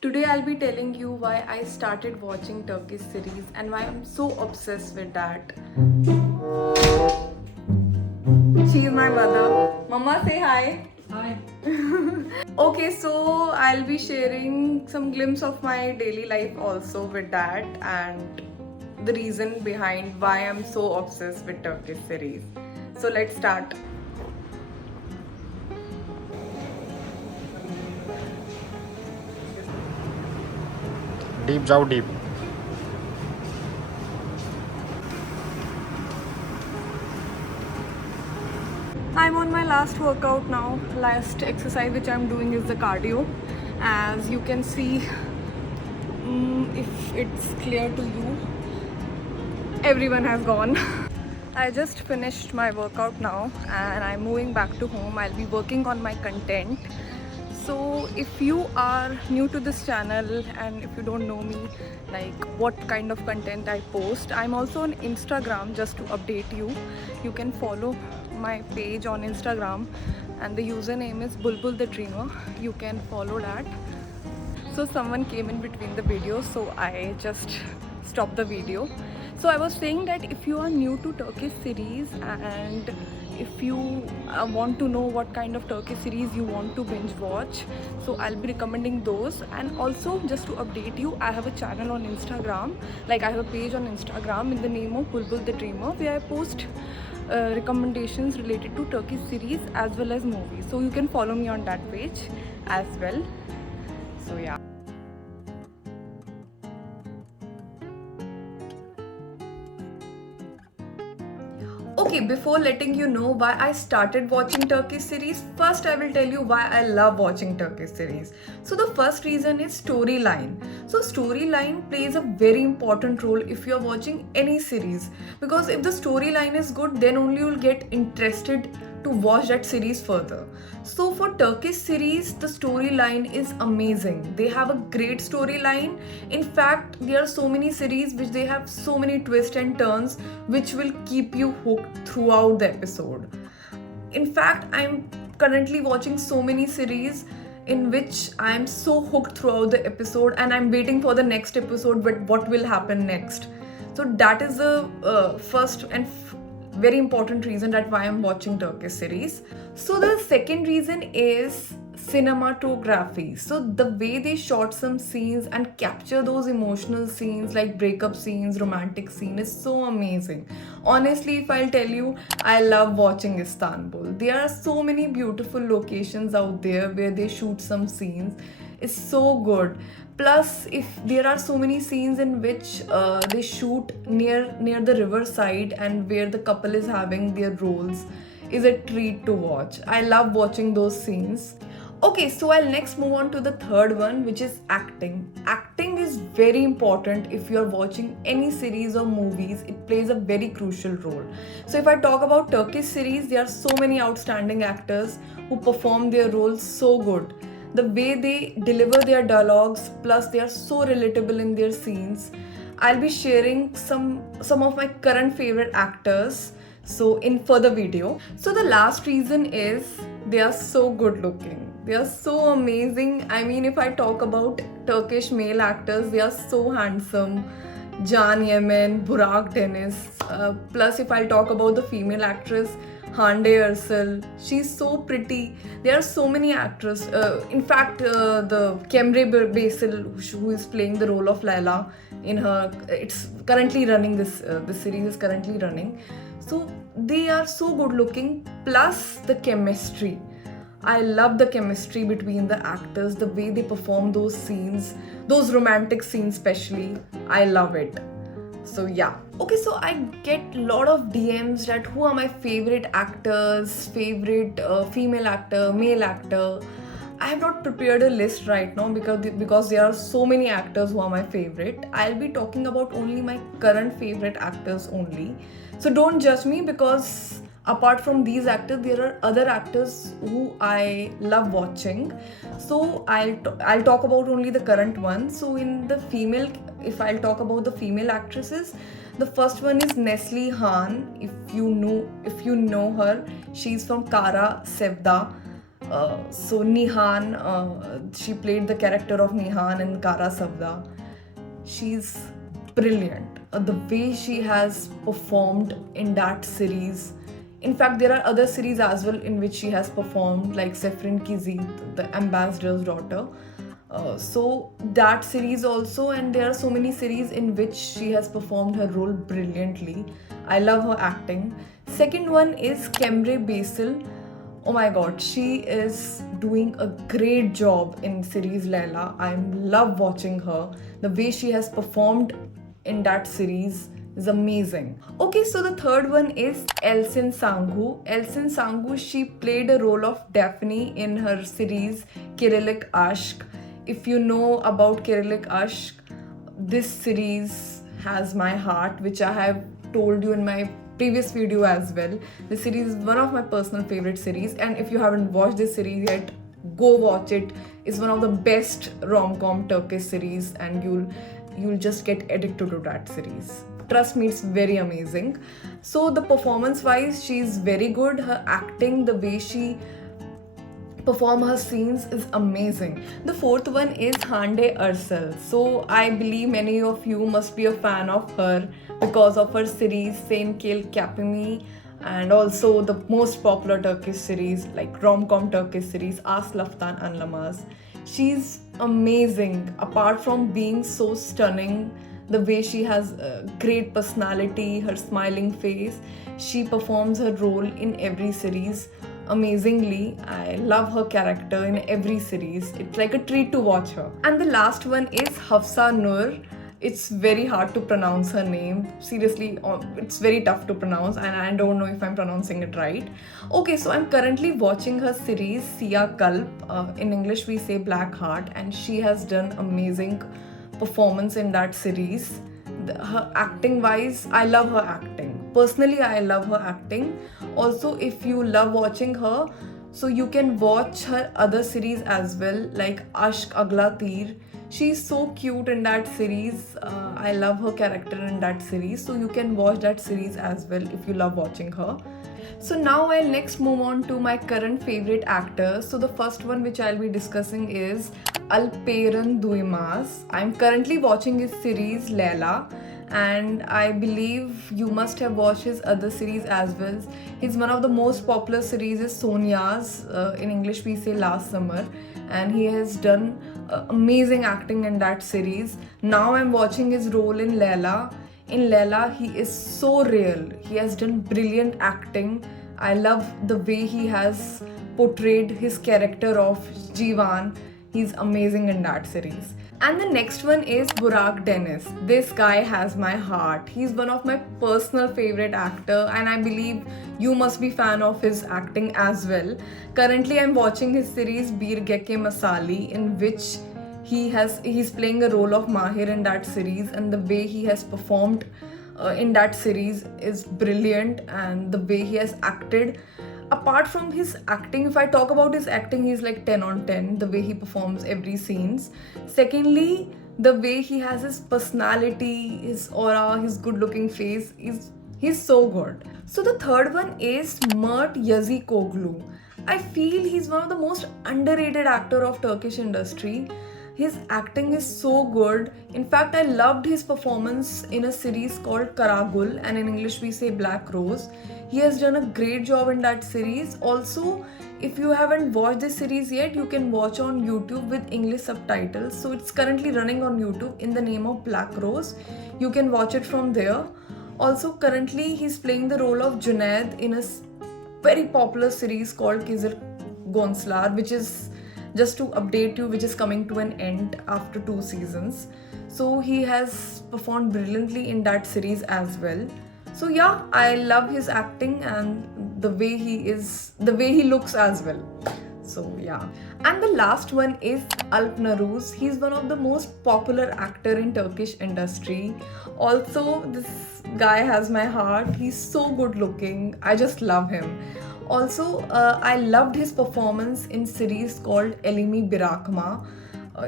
Today I'll be telling you why I started watching Turkish series and why I'm so obsessed with that. She is my mother. Mama, say hi. Hi. Okay, so I'll be sharing some glimpse of my daily life also with that and the reason behind why I'm so obsessed with Turkish series. So let's start. Deep जाओ deep. I'm on my last workout now. Last exercise which I'm doing is the cardio. As you can see, if it's clear to you, everyone has gone. I just finished my workout now and I'm moving back to home. I'll be working on my content. So if you are new to this channel and if you don't know me, like what kind of content I post, I'm also on Instagram just to update you. You can follow my page on Instagram and the username is Bulbul the Dreamer. You can follow that. So someone came in between the video, so I just stopped the video. So I was saying that if you are new to Turkish series and if you want to know what kind of Turkish series you want to binge watch, so I'll be recommending those. And also just to update you, I have a channel on Instagram, like I have a page on Instagram in the name of Bulbul the Dreamer, where I post recommendations related to Turkish series as well as movies. So you can follow me on that page as well. So yeah. Okay, before letting you know why I started watching Turkish series, first I will tell you why I love watching Turkish series. So the first reason is storyline. So storyline plays a very important role if you are watching any series, because if the storyline is good, then only you'll get interested to watch that series further. So for Turkish series, the storyline is amazing. They have a great storyline. In fact, there are so many series which they have so many twists and turns which will keep you hooked throughout the episode. In fact, I'm currently watching so many series in which I'm so hooked throughout the episode and I'm waiting for the next episode, but what will happen next. So that is the first and very important reason that why I'm watching Turkish series. So the second reason is cinematography. So the way they shot some scenes and capture those emotional scenes like breakup scenes, romantic scene is so amazing. Honestly, if I'll tell you, I love watching Istanbul. There are so many beautiful locations out there where they shoot some scenes. It's so good. Plus, if there are so many scenes in which they shoot near the riverside and where the couple is having their roles, is a treat to watch. I love watching those scenes. Okay, so I'll next move on to the third one, which is acting. Acting is very important if you're watching any series or movies. It plays a very crucial role. So if I talk about Turkish series, there are so many outstanding actors who perform their roles so good. The way they deliver their dialogues, plus they are so relatable in their scenes. I'll be sharing some of my current favorite actors so in further video. So the last reason is they are so good looking. They are so amazing. I mean, if I talk about Turkish male actors, they are so handsome. Can Yemen, Burak Deniz. Plus, if I'll talk about the female actress, Hande Erçel, she's so pretty. There are so many actors. In fact, the Kemre Basil, who is playing the role of Laila in her, it's currently running. This series is currently running. So they are so good looking. Plus the chemistry. I love the chemistry between the actors, the way they perform those scenes, those romantic scenes especially. I love it. So yeah. Okay, so I get a lot of DMs that who are my favorite actors, favorite female actor, male actor. I have not prepared a list right now because there are so many actors who are my favorite. I'll be talking about only my current favorite actors only. So don't judge me, because apart from these actors there are other actors who I love watching. So I'll talk about only the current one. So in the female, if I'll talk about the female actresses, the first one is Nesli Han. If you know her, she's from Kara Sevda. So Nihan, she played the character of Nihan in Kara Savda. She's brilliant. The way she has performed in that series. In fact, there are other series as well in which she has performed, like Sefrin Kizit, the ambassador's daughter. So that series also, and there are so many series in which she has performed her role brilliantly. I love her acting. Second one is Kemre Basil. Oh my god, she is doing a great job in series Laila. I love watching her. The way she has performed in that series is amazing. Okay, so the third one is Elsin Sanghu. Elsin Sanghu, she played a role of Daphne in her series Kyrillic Ashk. If you know about Kyrillic Ashk, this series has my heart, which I have told you in my previous video as well. This series is one of my personal favorite series, and if you haven't watched this series yet, go watch it. It's one of the best rom-com Turkish series, and you'll just get addicted to that series. Trust me, it's very amazing. So the performance wise, she's very good. Her acting, the way she perform her scenes is amazing. The fourth one is Hande Erçel. So I believe many of you must be a fan of her because of her series Sen Kel Kapimi, and also the most popular Turkish series like rom-com Turkish series As Laftan Anlamaz. She's amazing. Apart from being so stunning, the way she has a great personality, her smiling face, she performs her role in every series amazingly. I love her character in every series. It's like a treat to watch her. And the last one is Hafsa Nur. It's very hard to pronounce her name. Seriously, it's very tough to pronounce, and I don't know if I'm pronouncing it right. Okay, so I'm currently watching her series Sia Kalp. In English, we say Black Heart, and she has done amazing performance in that series. Her acting wise, I love her acting. Personally, I love her acting. Also, if you love watching her, so you can watch her other series as well, like Ashk Agla Teer. She's so cute in that series. I love her character in that series, so you can watch that series as well if you love watching her. So now I'll next move on to my current favorite actors. So the first one which I'll be discussing is Alperen Duymaz. I'm currently watching his series Lela, and I believe you must have watched his other series as well. His one of the most popular series is Sonia's. In English we say Last Summer, and he has done amazing acting in that series. Now I'm watching his role in Lela. In Lela, he is so real. He has done brilliant acting. I love the way he has portrayed his character of Jivan. He's amazing in that series. And the next one is Burak Deniz. This guy has my heart. He's one of my personal favorite actor, and I believe you must be fan of his acting as well. Currently, I'm watching his series Bir Geke Masali, in which he's playing a role of Mahir in that series, and the way he has performed in that series is brilliant, and the way he has acted. Apart from his acting, if I talk about his acting, he's like 10 on 10, the way he performs every scenes. Secondly, the way he has his personality, his aura, his good looking face, he's so good. So the third one is Mert Yazıcıoğlu. I feel he's one of the most underrated actor of Turkish industry. His acting is so good. In fact, I loved his performance in a series called Karagul, and in English we say Black Rose. He has done a great job in that series. Also, if you haven't watched this series yet, you can watch on YouTube with English subtitles. So it's currently running on YouTube in the name of Black Rose. You can watch it from there. Also, currently he's playing the role of Junaid in a very popular series called Kizir Gonslar, which is, just to update you, which is coming to an end after 2 seasons. So he has performed brilliantly in that series as well. So yeah, I love his acting and the way he looks as well. So yeah. And the last one is Alp Naruz. He's one of the most popular actor in Turkish industry. Also, this guy has my heart. He's so good looking. I just love him. Also, I loved his performance in series called Elimi Birakma.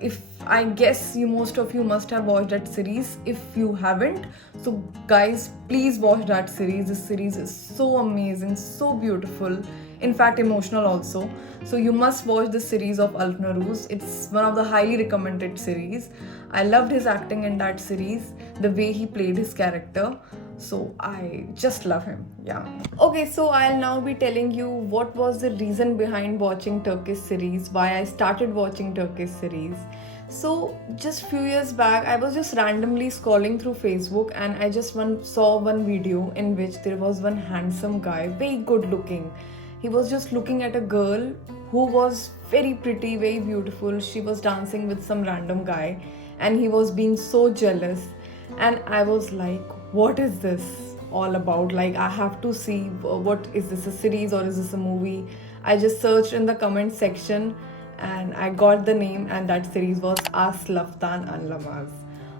If I guess most of you must have watched that series. If you haven't, so guys, please watch that series. This series is so amazing, so beautiful. in fact emotional also. So you must watch the series of Alpnaroos. It's one of the highly recommended series. I loved his acting in that series, the way he played his character. So I just love him. Yeah. Okay, so I'll now be telling you what was the reason behind watching Turkish series, why I started watching Turkish series. So just few years back, I was just randomly scrolling through Facebook and I just saw one video in which there was one handsome guy, very good looking. He was just looking at a girl who was very pretty, very beautiful. She was dancing with some random guy and he was being so jealous. And I was like, what is this all about? Like, I have to see what is this, a series or is this a movie? I just searched in the comment section and I got the name, and that series was As Laftan Anlamaz.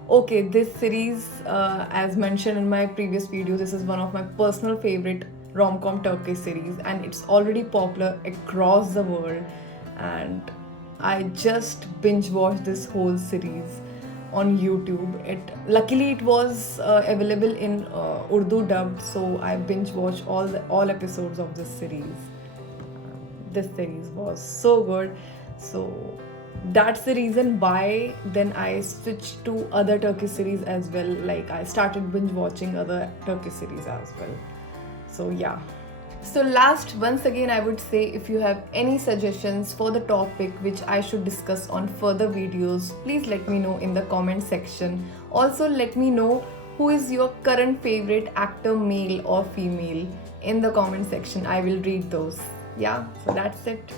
Okay, this series, as mentioned in my previous video, this is one of my personal favorite rom-com Turkish series, and it's already popular across the world. And I just binge watched this whole series on YouTube. Luckily it was available in Urdu dubbed, so I binge watched all episodes of this series. This series was so good. So that's the reason why then I switched to other Turkish series as well. Like I started binge watching other Turkish series as well. So yeah. So last, once again, I would say if you have any suggestions for the topic which I should discuss on further videos, please let me know in the comment section. Also let me know who is your current favorite actor, male or female, in the comment section. I will read those. Yeah, so that's it.